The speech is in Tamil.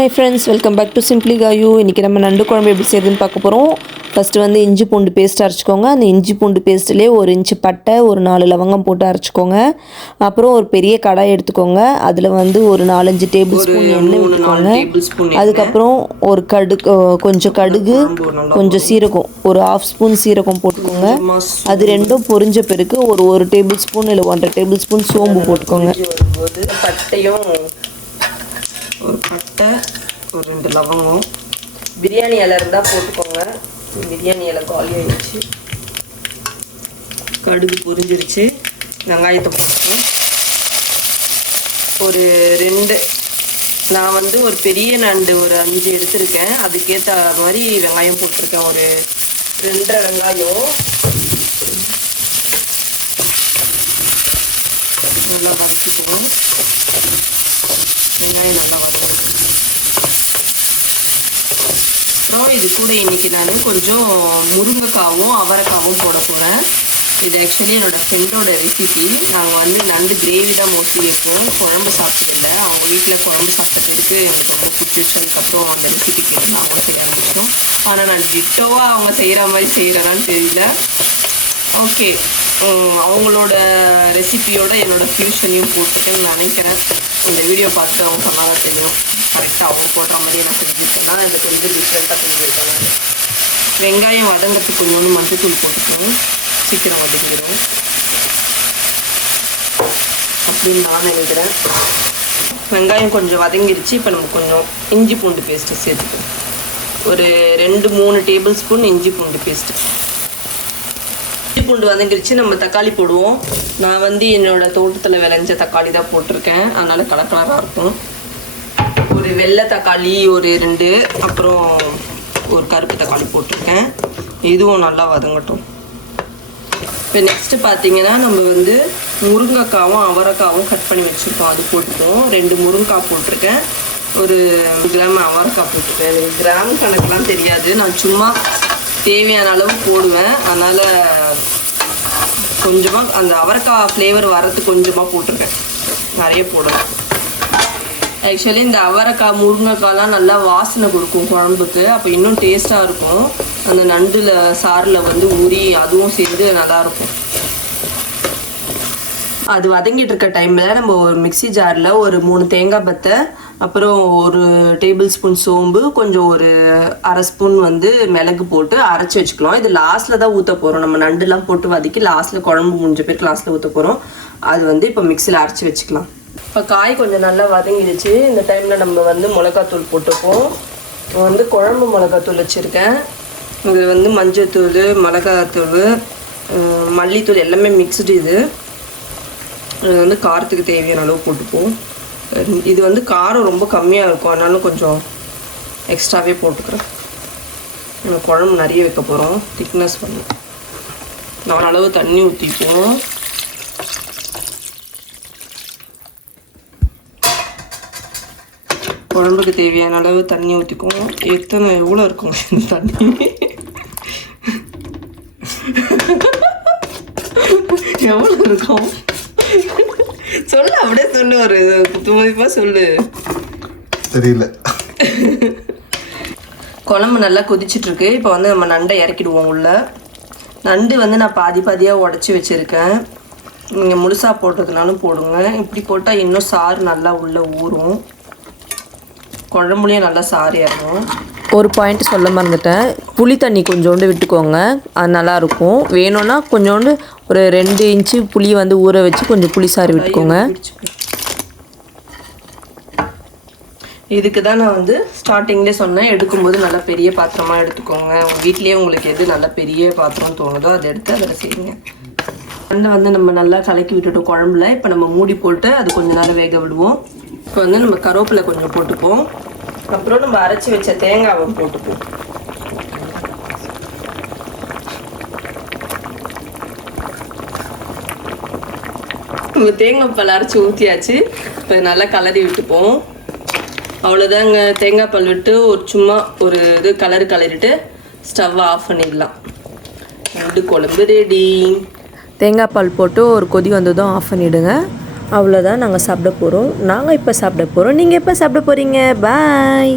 Hi friends, welcome back to Simply Gayu. இன்னைக்கு நம்ம நண்டு குழம்பு எப்படி செய்யறதுன்னு பார்க்க போறோம். ஃபர்ஸ்ட் வந்து இஞ்சி பூண்டு பேஸ்ட் அரைச்சுக்கோங்க. அந்த இஞ்சி பூண்டு பேஸ்ட்லயே 1 இன்ச் பட்டை, ஒரு 4 லவங்கம் போட்டு அரைச்சுக்கோங்க. அப்புறம் ஒரு பெரிய கடாய் எடுத்துக்கோங்க. அதுல வந்து ஒரு 4-5 டேபிள் ஸ்பூன் எண்ணெய் ஊத்திக்கோங்க. அதுக்கு அப்புறம் ஒரு கொஞ்சம் கடுகு, கொஞ்சம் சீரகம், ஒரு 1/2 ஸ்பூன் சீரகம் போட்டுக்கோங்க. அது ரெண்டும் பொரிஞ்ச பிறகு ஒரு டேபிள் ஸ்பூன் இல்ல 1/2 டேபிள் ஸ்பூன் சோம்பு போட்டுக்கோங்க. பட்டையும் ஒரு பட்டை, ஒரு 2 லவங்கம், பிரியாணி இலை இருந்தால் போட்டுக்கோங்க. பிரியாணி இலை காலி ஆயிடுச்சு. கடுகு பொரிஞ்சிருச்சு. வெங்காயத்தை போட்டுக்கோங்க. ஒரு 2 நான் வந்து ஒரு பெரிய நண்டு ஒரு 5 எடுத்திருக்கேன். அதுக்கேற்ற மாதிரி வெங்காயம் போட்டிருக்கேன். ஒரு 2 வெங்காயம் நல்லா வதக்கிக்கணும். வெங்காயம் நல்லா வதக்கணும். அப்புறம் இது கூட இன்றைக்கி நான் கொஞ்சம் முருங்கைக்காவும் அவரைக்காவும் போட போகிறேன். இது ஆக்சுவலி என்னோடய ஃப்ரெண்டோட ரெசிபி. நாங்கள் வந்து நண்டு கிரேவி தான் மோஸ்ட்லி வைப்போம், குழம்பு சாப்பிட்டதில்லை. அவங்க வீட்டில் குழம்பு சாப்பிட்டதுக்கு எனக்கு ரொம்ப பிடிச்சிருச்சு. அதுக்கப்புறம் அந்த ரெசிபி கேட்டு நாங்களும் செய்ய ஆரம்பித்தோம். ஆனால் நான் டிட்டோவாக அவங்க செய்கிற மாதிரி செய்கிறேனான்னு தெரியல. ஓகே, அவங்களோட ரெசிபியோட என்னோடய ஃபியூஷனையும் போட்டுட்டேன்னு நினைக்கிறேன். அந்த வீடியோ பார்த்து அவங்க சொன்னாலும் தெரியும். கரெக்டாக அவங்க போடுற மாதிரி நான் செஞ்சுட்டேன்னா இது கொஞ்சம் டிஃப்ரெண்ட்டாக செஞ்சுருக்கேன். வெங்காயம் வதங்கிறதுக்கு கொஞ்சோண்டு மஞ்சத்தூள் போட்டுக்கணும், சீக்கிரம் வதங்கிடும் அப்படின்னு நான் நினைக்கிறேன். வெங்காயம் கொஞ்சம் வதங்கிருச்சு. இப்போ நம்ம கொஞ்சம் இஞ்சி பூண்டு பேஸ்ட்டு சேர்த்துக்கணும். ஒரு 2-3 டேபிள் ஸ்பூன் இஞ்சி பூண்டு பேஸ்ட்டு. இஞ்சி பூண்டு வதங்கிருச்சு. நம்ம தக்காளி போடுவோம். நான் வந்து என்னோடய தோட்டத்தில் விளைஞ்ச தக்காளி தான் போட்டிருக்கேன், அதனால் கலராக இருக்கும். ஒரு வெள்ளை தக்காளி ஒரு 2, அப்புறம் ஒரு கருப்பு தக்காளி போட்டிருக்கேன். இதுவும் நல்லா வதங்கட்டும். இப்போ நெக்ஸ்ட்டு பார்த்தீங்கன்னா நம்ம வந்து முருங்கைக்காவும் அவரைக்காவும் கட் பண்ணி வச்சுருக்கோம், அது போட்டுப்போம். 2 முருங்கைக்காய் போட்டிருக்கேன், ஒரு 1 கிராம் அவரைக்காய் போட்டிருக்கேன். எனக்கு கிராம் கணக்கெலாம் தெரியாது, நான் சும்மா தேவையான அளவு போடுவேன். அதனால் கொஞ்சமாக அந்த அவரைக்காய் ஃப்ளேவர் வர்றதுக்கு கொஞ்சமாக போட்டிருக்கேன், நிறைய போடுவேன். ஆக்சுவலி இந்த அவரைக்காய் முருங்கைக்காய்லாம் நல்லா வாசனை கொடுக்கும் குழம்புக்கு. அப்போ இன்னும் டேஸ்ட்டாக இருக்கும். அந்த நண்டில் சாறில் வந்து ஊறி அதுவும் சேர்ந்து நல்லாயிருக்கும். அது வதங்கிட்டு இருக்க டைமில் நம்ம ஒரு மிக்சி ஜாரில் ஒரு 3 தேங்காய் பத்தை, அப்புறம் ஒரு டேபிள் ஸ்பூன் சோம்பு, கொஞ்சம் ஒரு 1/2 ஸ்பூன் வந்து மிளகு போட்டு அரைச்சி வச்சுக்கலாம். இது லாஸ்ட்டில் தான் ஊற்ற போகிறோம். நம்ம நண்டுலாம் போட்டு வதக்கி லாஸ்ட்டில் குழம்பு முடிஞ்ச பேருக்கு லாஸ்ட்டில் ஊற்ற போகிறோம். அது வந்து இப்போ மிக்சியில் அரைச்சி வச்சுக்கலாம். இப்போ காய் கொஞ்சம் நல்லா வதங்கிடுச்சு. இந்த டைமில் நம்ம வந்து மிளகாத்தூள் போட்டுப்போம். வந்து குழம்பு மிளகாத்தூள் வச்சுருக்கேன். இது வந்து மஞ்சத்தூள், மிளகாத்தூள், மல்லித்தூள் எல்லாமே மிக்ஸ்டு. இது வந்து காரத்துக்கு தேவையான அளவு போட்டுப்போம். இது வந்து காரம் ரொம்ப கம்மியாக இருக்கும், அதனால கொஞ்சம் எக்ஸ்ட்ராவே போட்டுக்கிறேன். நம்ம குழம்பு நிறைய வைக்க போகிறோம், திக்னஸ் பண்ணி 4 அளவு தண்ணி ஊற்றிப்போம். குழம்புக்கு தேவையான அளவு தண்ணி ஊற்றிக்குவோம். எவ்வளோ இருக்கும் இந்த தண்ணி? எவ்வளோ இருக்கும் சொல்லு, அப்படியே சொல்லு, ஒரு குத்துமதிப்பாக சொல்லு. தெரியல. குழம்பு நல்லா கொதிச்சிட்ருக்கு. இப்போ வந்து நம்ம நண்டை இறக்கிடுவோம் உள்ள. நண்டு வந்து நான் பாதியாக உடச்சி வச்சுருக்கேன். நீங்கள் முழுசாக போடுறதுனாலும் போடுங்க. இப்படி போட்டால் இன்னும் சாறு நல்லா உள்ளே ஊறும், குழம்புலையும் நல்லா சாறு ஏறணும். ஒரு பாயிண்ட் சொல்ல மறந்துட்டேன், புளி தண்ணி கொஞ்சோண்டு விட்டுக்கோங்க, அது நல்லாயிருக்கும். வேணும்னா கொஞ்சோண்டு ஒரு 2 இன்ச்சு புளி வந்து ஊற வச்சு கொஞ்சம் புளி சாறு விட்டுக்கோங்க. இதுக்கு தான் நான் வந்து ஸ்டார்டிங்லேயே சொன்னேன், எடுக்கும்போது நல்லா பெரிய பாத்திரமாக எடுத்துக்கோங்க. உங்கள் வீட்லேயே உங்களுக்கு எது நல்லா பெரிய பாத்திரம் தோணுதோ அதை எடுத்து அதில் செய்யுங்க. நண்டை வந்து நம்ம நல்லா கலக்கி விட்டுட்டோம் குழம்புல. இப்போ நம்ம மூடி போட்டு அது கொஞ்சம் நேரம் வேக விடுவோம். இப்போ வந்து நம்ம கருவேப்பிலை கொஞ்சம் போட்டுப்போம். அப்புறம் நம்ம அரைச்சி வச்ச தேங்காவை போட்டுப்போம். நம்ம தேங்காய் பால் அரைச்சி ஊற்றியாச்சு. இப்போ நல்லா கலரி விட்டுப்போம். அவ்வளோதாங்க, தேங்காய் பால் விட்டு சும்மா ஒரு இது கலரிட்டு ஸ்டவ்வை ஆஃப் பண்ணிடலாம். நண்டு குழம்பு ரெடி. தேங்காய் பால் போட்டு ஒரு கொதி வந்ததும் ஆஃப் பண்ணிவிடுங்க. அவ்வளோதான் நாங்கள் சாப்பிட போகிறோம். நாங்கள் இப்போ சாப்பிட போகிறோம். நீங்கள் எப்போ சாப்பிட போகிறீங்க? பாய்.